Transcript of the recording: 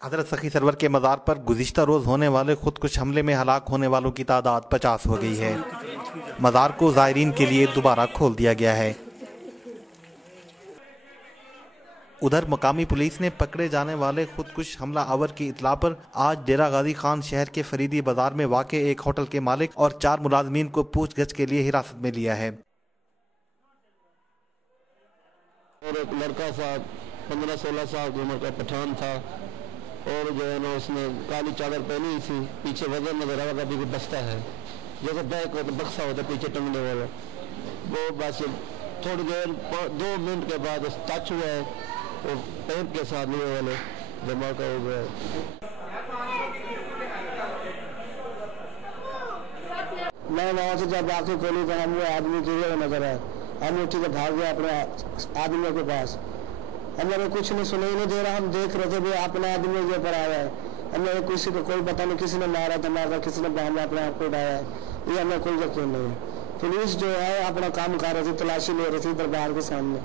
हजरत सखी सरवर के मज़ार पर गुज़िश्ता रोज़ होने वाले खुदकुश हमले में हलाक होने वालों की तादाद 50 हो गई है। मज़ार को ज़ायरीन के लिए दोबारा खोल दिया गया है। उधर मकामी पुलिस ने पकड़े जाने वाले खुदकुश हमला आवर की इतला पर आज डेरा गाजी खान शहर के फरीदी बाजार में वाक़े एक होटल के मालिक और 4 मुलाजमीन को पूछगछ के लिए हिरासत में लिया है। और एक लड़का था 15-16 साल की उम्र का पठान था और जो है ना उसने काली चादर पहनी थी, पीछे वजन नजर आ रहा था, भी बस्ता है जैसे बैग होता बक्सा होता पीछे टंगने वाला, वो बस थोड़ी देर 2 मिनट के बाद टच हुआ है और पैर के साथ नहीं वाले धमाका हो गया। मैं वहाँ से जब आके खोली तो हम वो आदमी गिरे नजर आए, हम उठी के भाग गए अपने आदमियों के पास। हमने कुछ नहीं सुनाई नहीं दे रहा, हम देख रहे थे भी अपने आदमी के ऊपर आया है। हमें किसी को कोई पता नहीं, किसी ने मारा तो मारा, किसी ने हमने अपने आप को उड़ाया है, ये हमें कोई यकीन नहीं है। पुलिस जो है अपना काम कर रही थी, तलाशी ले रही थी दरबार के सामने।